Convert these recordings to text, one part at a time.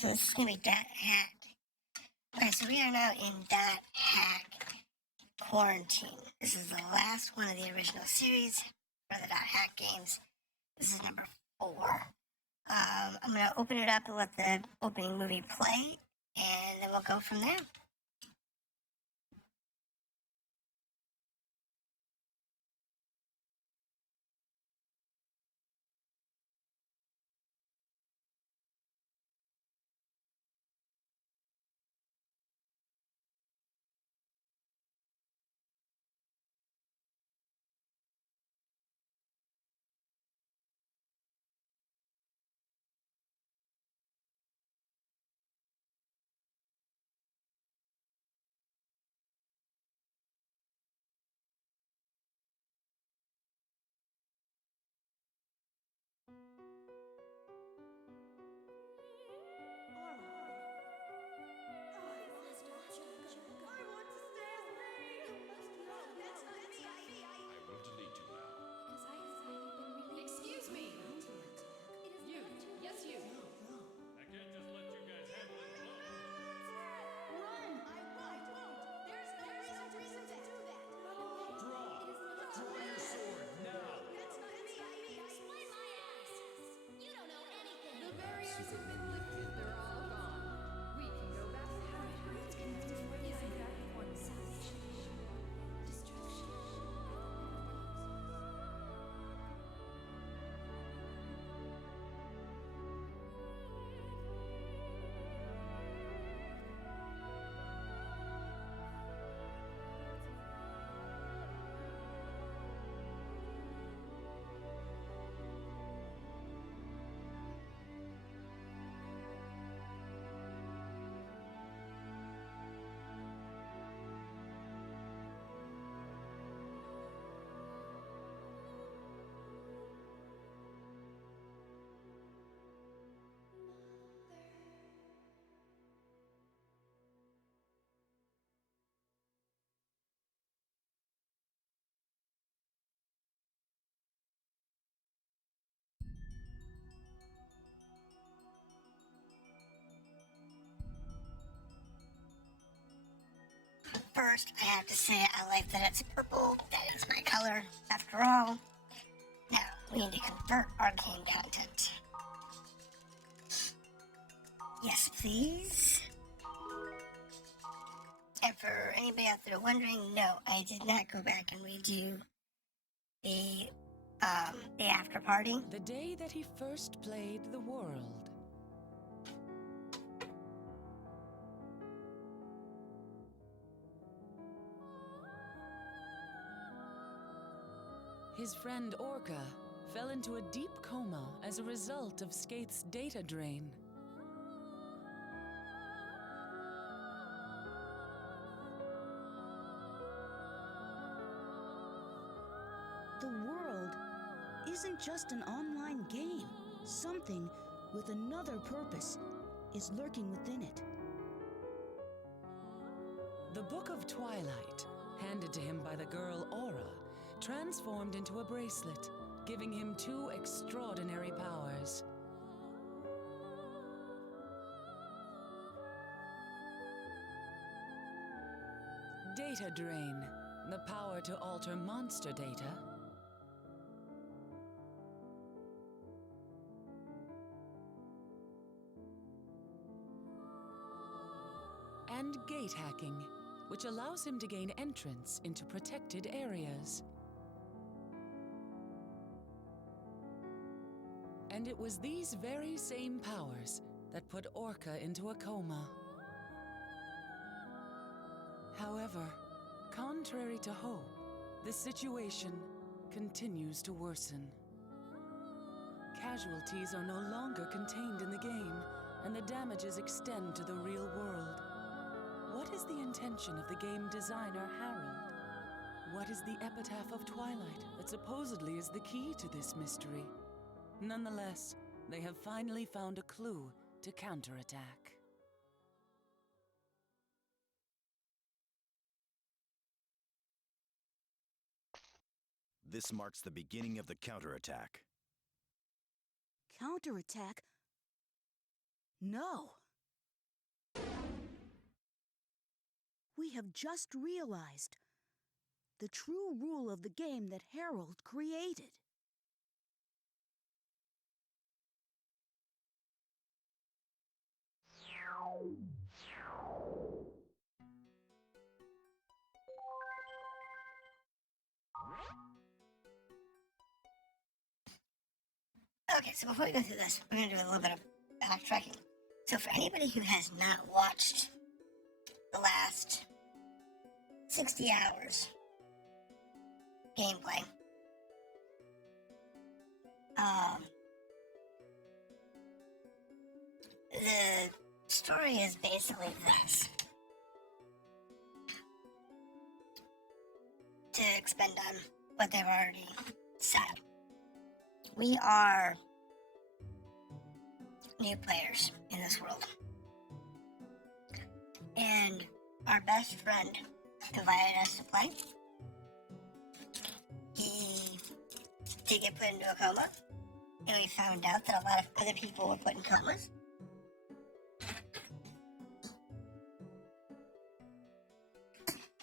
So this is going to be .hack. Okay, so we are now in .hack Quarantine. This is the last one of the original series for the .hack games. This is number 4. I'm going to open it up and let the opening movie play, and then we'll go from there. First, I have to say I like that it's purple. That is my color, after all. Now, we need to convert our game content. Yes, please. And for anybody out there wondering, no, I did not go back and redo the after party. The day that he first played the world. His friend Orca fell into a deep coma as a result of Skaith's data drain. The world isn't just an online game. Something with another purpose is lurking within it. The Book of Twilight, handed to him by the girl Aura, transformed into a bracelet, giving him 2 extraordinary powers. Data drain, the power to alter monster data. And gate hacking, which allows him to gain entrance into protected areas. And it was these very same powers that put Orca into a coma. However, contrary to hope, the situation continues to worsen. Casualties are no longer contained in the game, and the damages extend to the real world. What is the intention of the game designer, Harold? What is the epitaph of Twilight that supposedly is the key to this mystery? Nonetheless, they have finally found a clue to counterattack. This marks the beginning of the counterattack. Counterattack? No. we have just realized the true rule of the game that Harold created. Okay, so before we go through this, we're going to do a little bit of backtracking. So for anybody who has not watched the last 60 hours gameplay, the story is basically this. To expand on what they've already said. We are new players in this world. And our best friend invited us to play. He did get put into a coma, and we found out that a lot of other people were put in comas.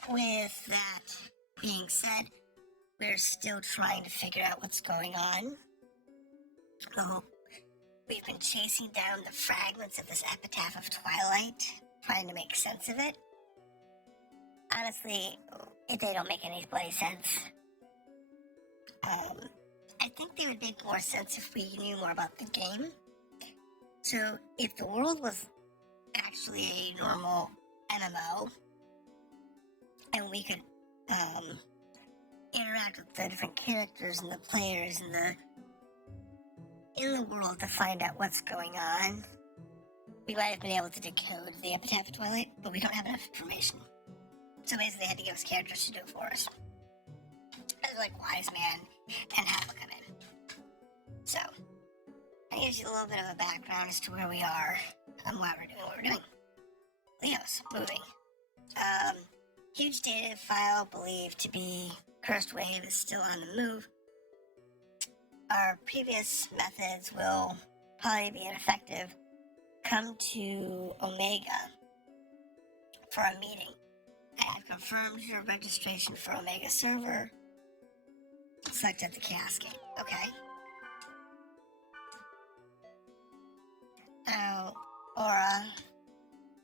With that being said, we're still trying to figure out what's going on. We've been chasing down the fragments of this epitaph of Twilight, trying to make sense of it. Honestly, they don't make any bloody sense. I think they would make more sense if we knew more about the game. So, if the world was actually a normal MMO, and we could interact with the different characters and the players and in the world to find out what's going on, we might have been able to decode the epitaph of Twilight, but we don't have enough information. So basically, they had to give us characters to do it for us. As like Wise Man and Hal come in. So, I gives you a little bit of a background as to where we are and why we're doing what we're doing. Leos, moving. Huge data file believed to be Cursed Wave is still on the move. Our previous methods will probably be ineffective. Come to Omega for a meeting. I have confirmed your registration for Omega server. Selected the casket. Okay. Now, Aura,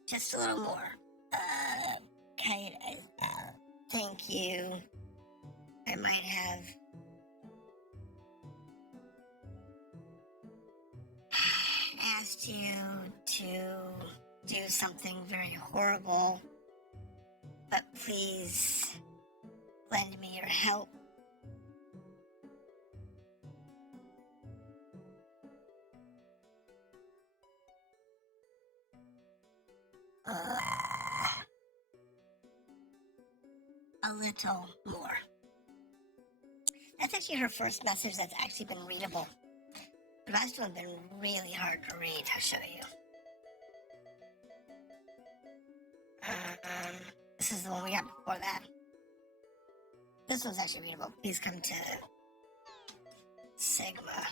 just a little more. Kite, thank you. I might have asked you to do something very horrible, but please lend me your help. A little more. That's actually her first message that's actually been readable. The rest of them have been really hard to read, I'll show you. This is the one we got before that. This one's actually readable. Please come to Sigma.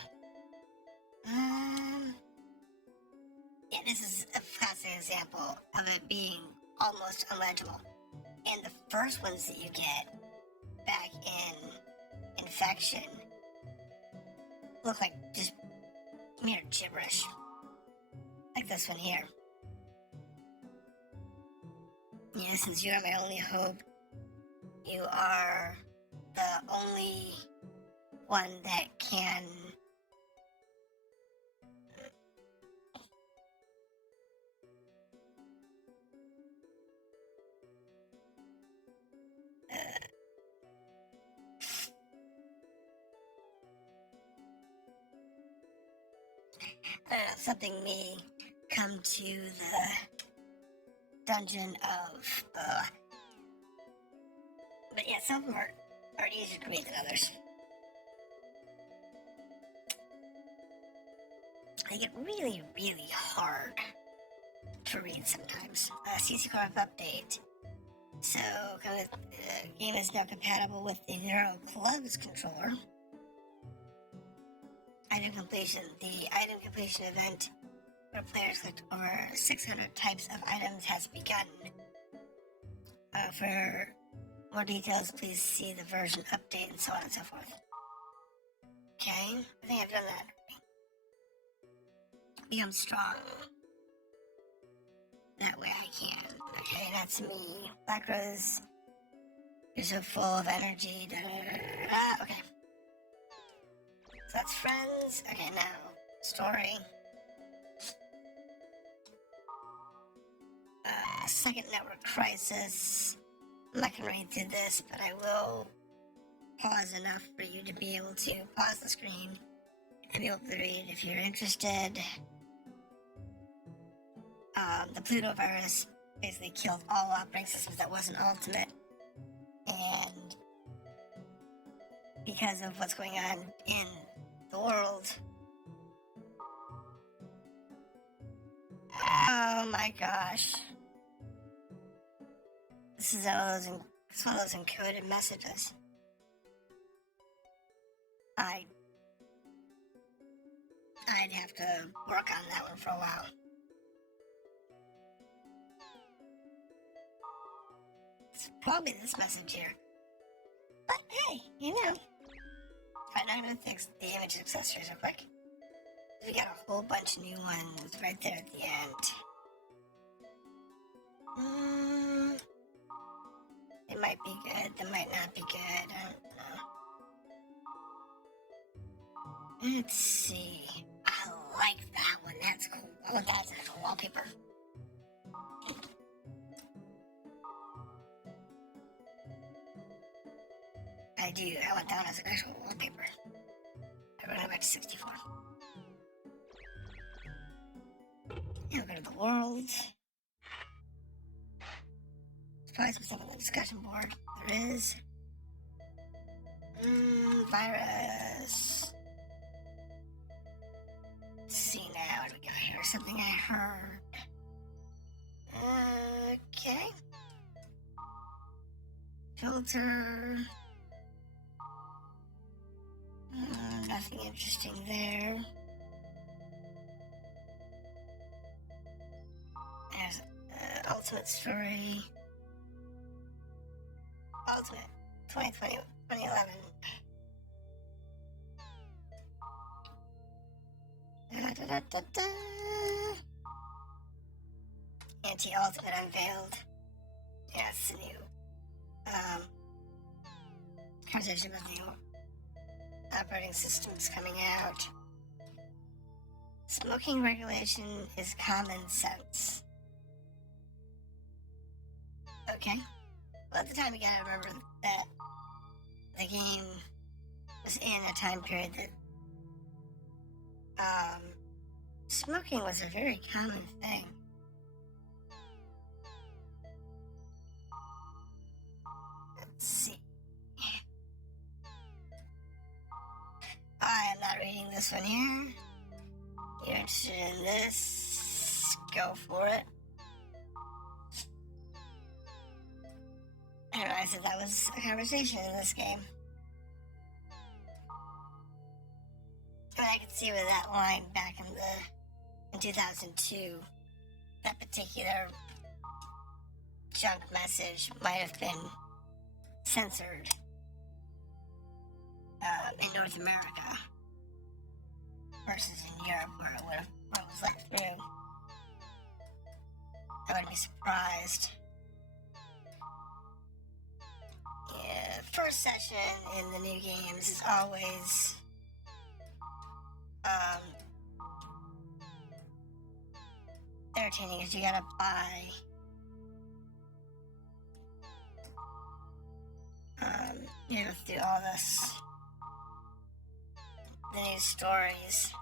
Yeah, this is a classic example of it being almost illegible. And the first ones that you get back in Infection look like just mere gibberish. Like this one here. Yeah, since you are my only hope, you are the only one that can something may come to the dungeon of but yeah, some of them are easier to read than others. They get really, really hard to read sometimes. CC Corp update. So, the game is now compatible with the Neuro Clubs controller. Item completion. The item completion event where players collect over 600 types of items has begun. For more details, please see the version update and so on and so forth. Okay, I think I've done that. Become strong. That way I can. Okay, that's me. Black Rose, you're so full of energy. Da, da, da, da. Okay. So that's friends. Okay, now, story. Second network crisis. I'm not gonna read through this, but I will pause enough for you to be able to pause the screen and be able to read if you're interested. The Pluto virus basically killed all operating systems that wasn't Ultimate, and because of what's going on in the world. Oh my gosh. This is one of those encoded messages. I'd have to work on that one for a while. It's probably this message here. But hey, you know. Alright, now I'm gonna fix the image accessories real quick. We got a whole bunch of new ones right there at the end. They might be good, they might not be good, I don't know. Let's see. I like that one, that's cool. I want that as an actual wallpaper. I do, I want that one as an actual wallpaper. I run it back to 64. Now we'll go to the world. There's probably some stuff on the discussion board. There is. Virus. Let's see now. What do we got here? Something I heard. Okay. Filter. Nothing interesting there. There's Ultimate Story. Ultimate 2020, 2011. Anti-Ultimate unveiled. Yeah, it's the new conversation about the operating systems coming out. Smoking regulation is common sense. Okay. Well, at the time, you gotta remember that the game was in a time period that smoking was a very common thing. Let's see. I am not reading this one here. You're interested in this? Go for it. I realized that was a conversation in this game. But I could see with that line back in 2002, that particular junk message might have been censored in North America versus in Europe where it was let through. I wouldn't be surprised. Yeah, first session in the new games is always entertaining because you gotta buy you gotta go through all this, the new stories.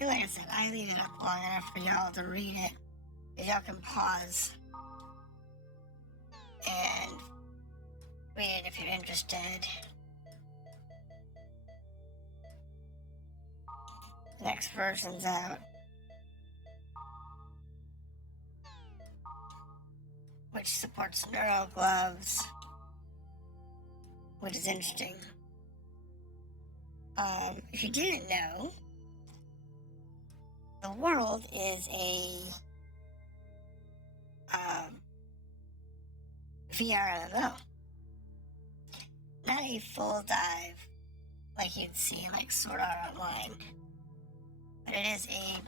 And like I said, I leave it up long enough for y'all to read it. Y'all can pause and read it if you're interested. The next version's out, which supports neural gloves, which is interesting. If you didn't know, the world is a VR MMO. Not a full dive like you'd see in like Sword Art Online, but it is a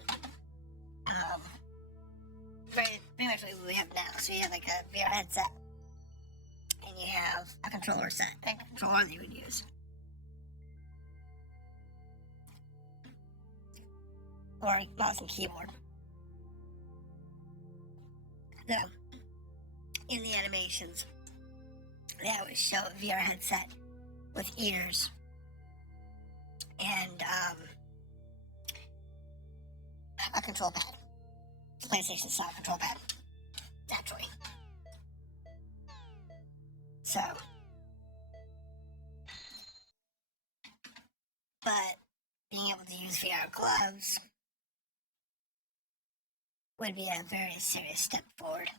pretty much what we have now. So you have like a VR headset, and you have a controller set, a controller that you would use. Or a mouse and keyboard. Now, in the animations, they always show a VR headset with ears and a control pad. It's a PlayStation style control pad. Naturally. So, but being able to use VR gloves would be a very serious step forward.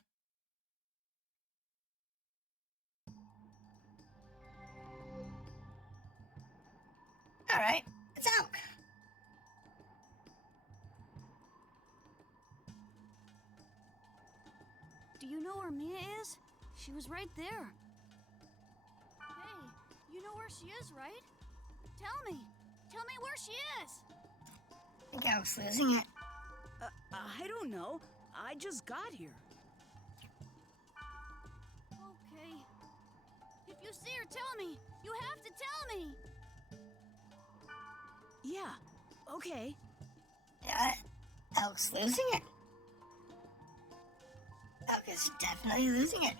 Alright, it's out. Do you know where Mia is? She was right there. Hey, you know where she is, right? Tell me. Tell me where she is. I think I was losing it. I don't know. I just got here. Okay. If you see her, tell me. You have to tell me. Yeah, okay. Yeah, Elk's losing it. Elk is definitely losing it.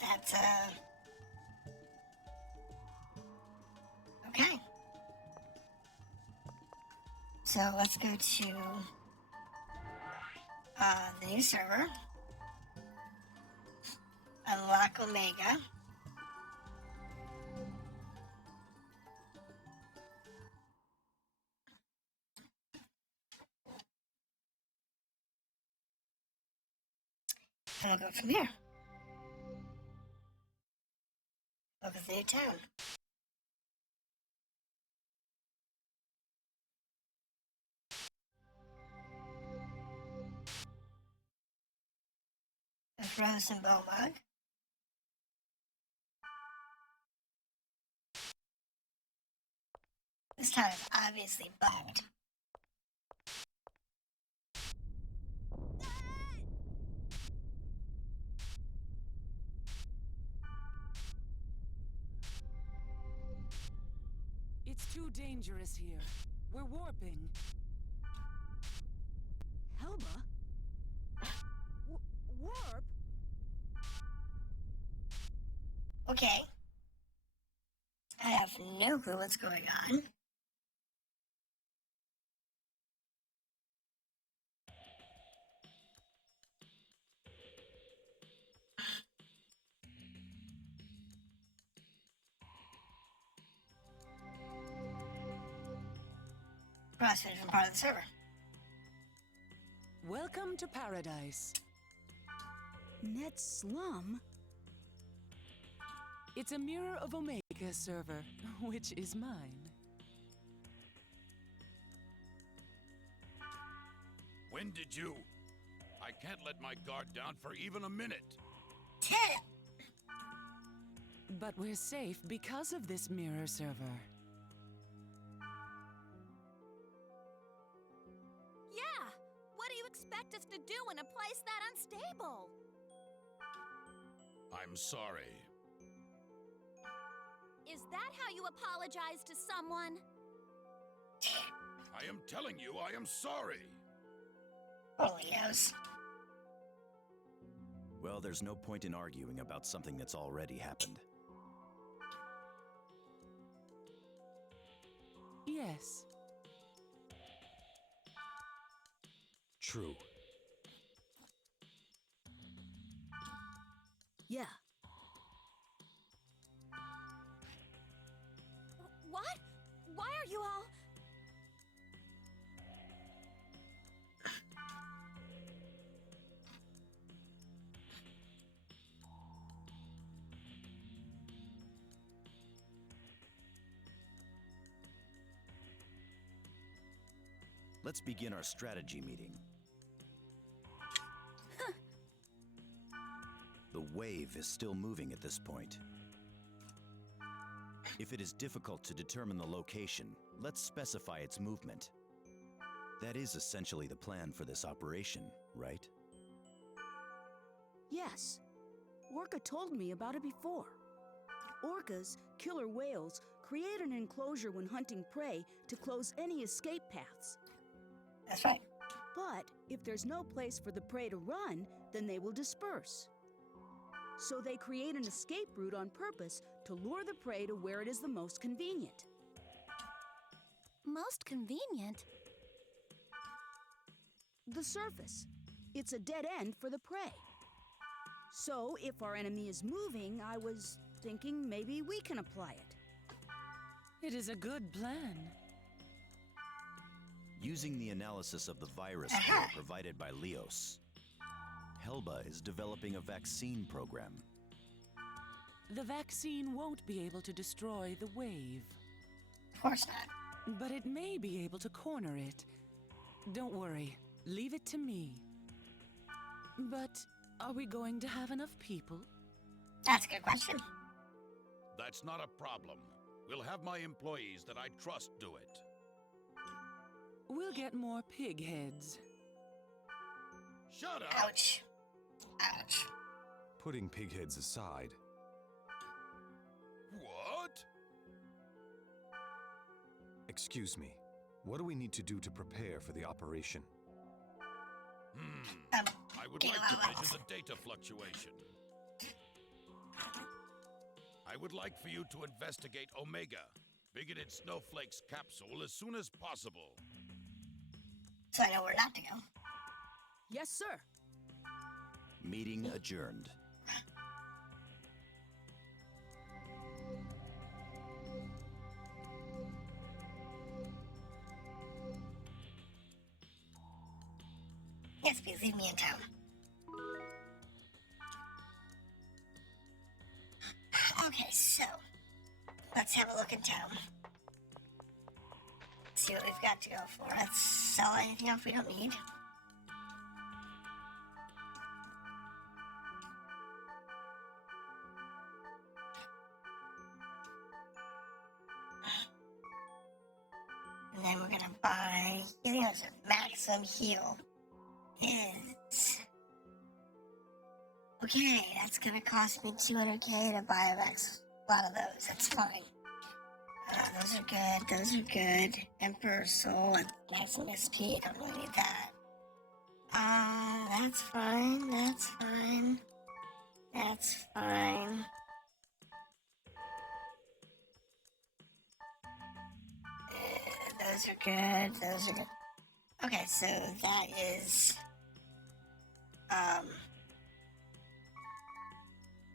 That's, okay. So let's go to, the new server. Unlock Omega. And we'll go from here. Look at the new town. The frozen bow mug. This town is obviously bugged. It's too dangerous here. We're warping. Helba? Warp? Okay. I have no clue what's going on. CrossFit from part of the server. Welcome to paradise. Net's slum? It's a mirror of Omega server, which is mine. When did you? I can't let my guard down for even a minute. Tit! But we're safe because of this mirror server. Yeah. What do you expect us to do in a place that unstable? I'm sorry. Is that how you apologize to someone? I am telling you, I am sorry. Holy knows. Well, there's no point in arguing about something that's already happened. Yes. True. Yeah. What? Why are you all... Let's begin our strategy meeting. The wave is still moving at this point. If it is difficult to determine the location, let's specify its movement. That is essentially the plan for this operation, right? Yes. Orca told me about it before. Orcas, killer whales, create an enclosure when hunting prey to close any escape paths. That's right. But if there's no place for the prey to run, then they will disperse. So they create an escape route on purpose to lure the prey to where it is the most convenient. Most convenient? The surface. It's a dead end for the prey. So if our enemy is moving, I was thinking maybe we can apply it. It is a good plan. Using the analysis of the virus code provided by Leos, Helba is developing a vaccine program. The vaccine won't be able to destroy the wave, Of course not. but it may be able to corner it. Don't worry, leave it to me. But are we going to have enough people? That's a good question. That's not a problem. We'll have my employees that I trust do it. We'll get more pig heads. Shut up! Ouch. Ouch. Putting pigheads aside, What? excuse me, what do we need to do to prepare for the operation? I would Get like to out. measure the data fluctuation. I would like for you to investigate Omega, bigoted Snowflake's capsule, as soon as possible. So I know where not to go. Yes, sir. Meeting adjourned. Yes, please leave me in town. Okay, so let's have a look in town. See what we've got to go for. Let's sell anything else we don't need. And then we're gonna buy healing. There's a maximum heal is okay. That's gonna cost me 200k to buy a lot of those. That's fine. Those are good. Those are good. Emperor Soul and maximum SP. Don't really need that. That's fine. That's fine. That's fine. Those are good. Those are good. Okay, so that is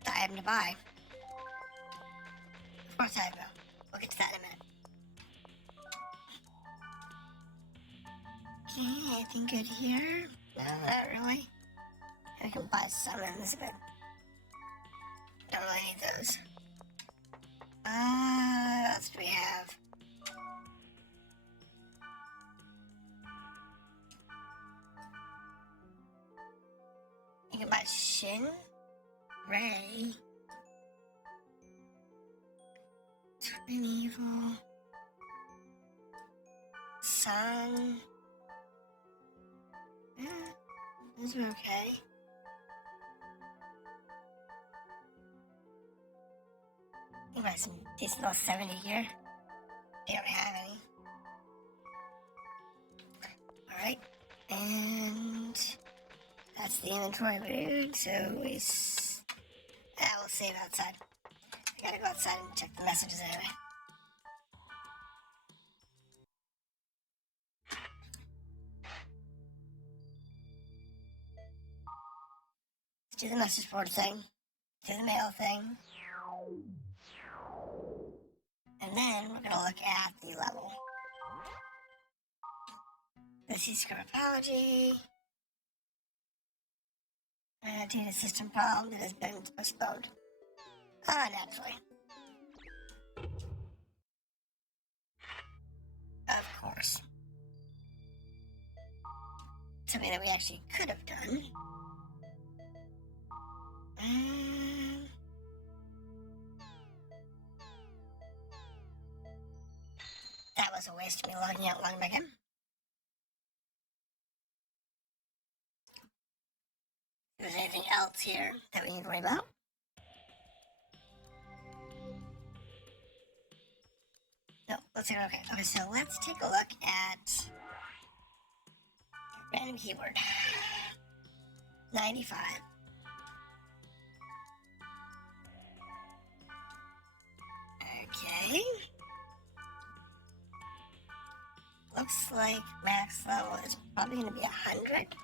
the item to buy. Of course I will. We'll get to that in a minute. Okay, anything good here? No, not really. I can buy summons, but don't really need those. What else do we have? You can buy Shin, Ray, Twin Evil, Sun. Yeah, those are okay. You buy some decent little 70 here. They don't have any. Alright, and that's the inventory we're doing, so we'll save outside. I gotta go outside and check the messages anyway. Let's do the message board thing. Do the mail thing. And then we're gonna look at the level. This is script apology. Due to system problem that has been postponed. Naturally. Of course. something that we actually could have done. That was a waste of me logging out, logging back in. If there's anything else here that we need to worry about. No, let's see. Okay, so let's take a look at random keyword 95. Okay. Looks like max level is probably going to be 100.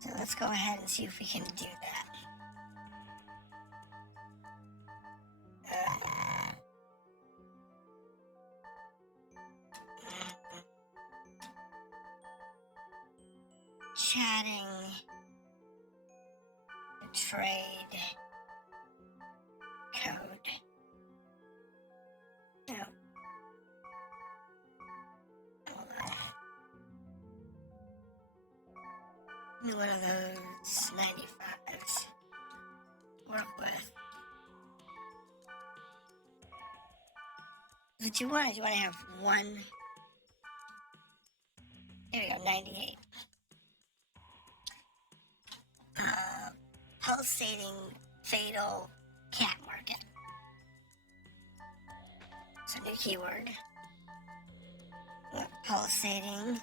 So let's go ahead and see if we can do that. Chatting, trade, code. No. Hold on. One of those 95s. Work with. What you want is you want to have one. There we go, 98. Pulsating fatal cat market. So new keyword. Pulsating.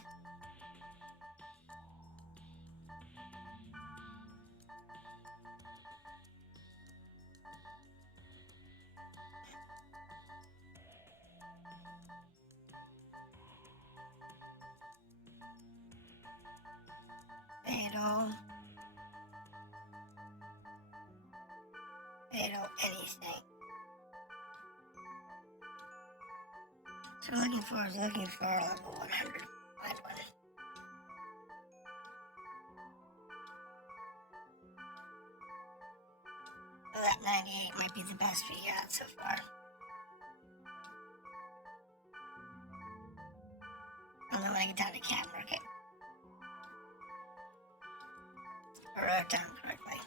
Fatal anything. So we're looking for level 100. Find one. Well, that 98 might be the best we got so far. I don't know when I get down to cat market. Or wrote it down correctly.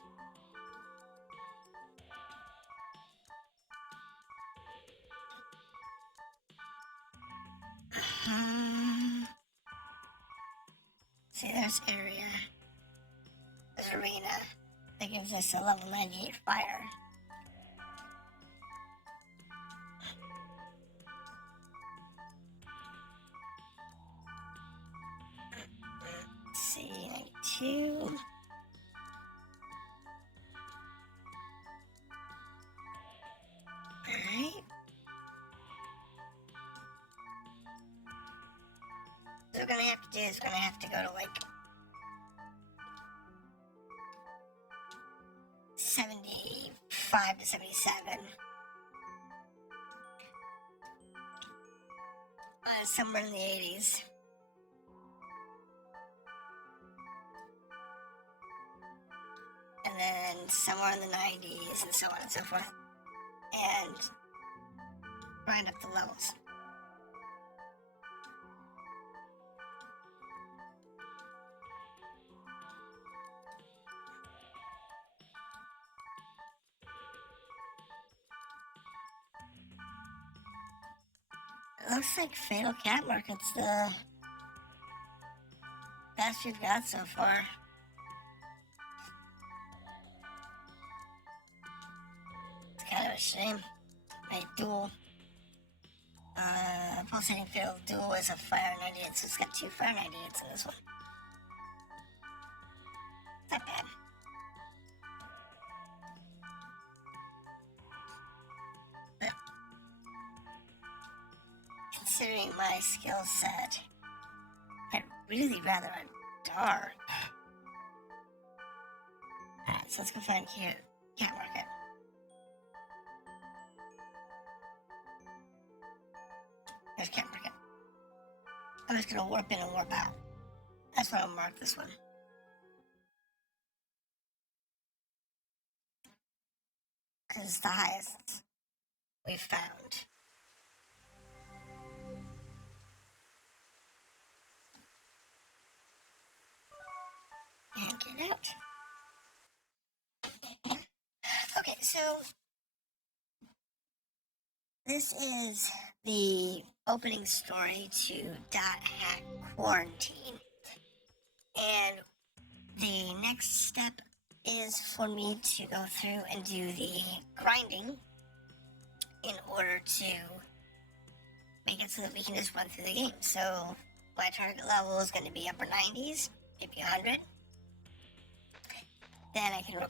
See, there's area. There's arena. That gives us a level 98 fire. Let's see, 92. Alright. So what we're gonna have to do is we're gonna have to go to like 75 to 77. Somewhere in the 80s. And then somewhere in the 90s and so on and so forth. And grind up the levels. It looks like Fatal Cat Market's the best we've got so far. It's kind of a shame. My duel, pulsating field duel is a fire 98, so it's got 2 fire 98s in this one. It's not bad. But considering my skill set, I'd really rather a dark. Alright, so let's go find cat market. There's cat market. I'm just gonna warp in and warp out. That's why I'll mark this one. This is the highest we've found. And get out. Okay, so this is the opening story to .hack Quarantine. And the next step is for me to go through and do the grinding in order to make it so that we can just run through the game. So my target level is going to be upper 90s, maybe 100. Then I can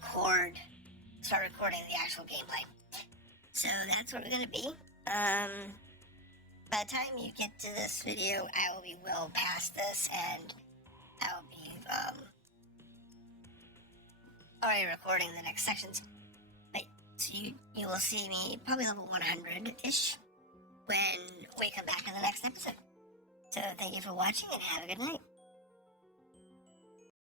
start recording the actual gameplay. So that's where we're going to be. By the time you get to this video, I will be well past this, and I will be already recording the next sections. But so you will see me probably level 100-ish when we come back in the next episode. So thank you for watching and have a good night.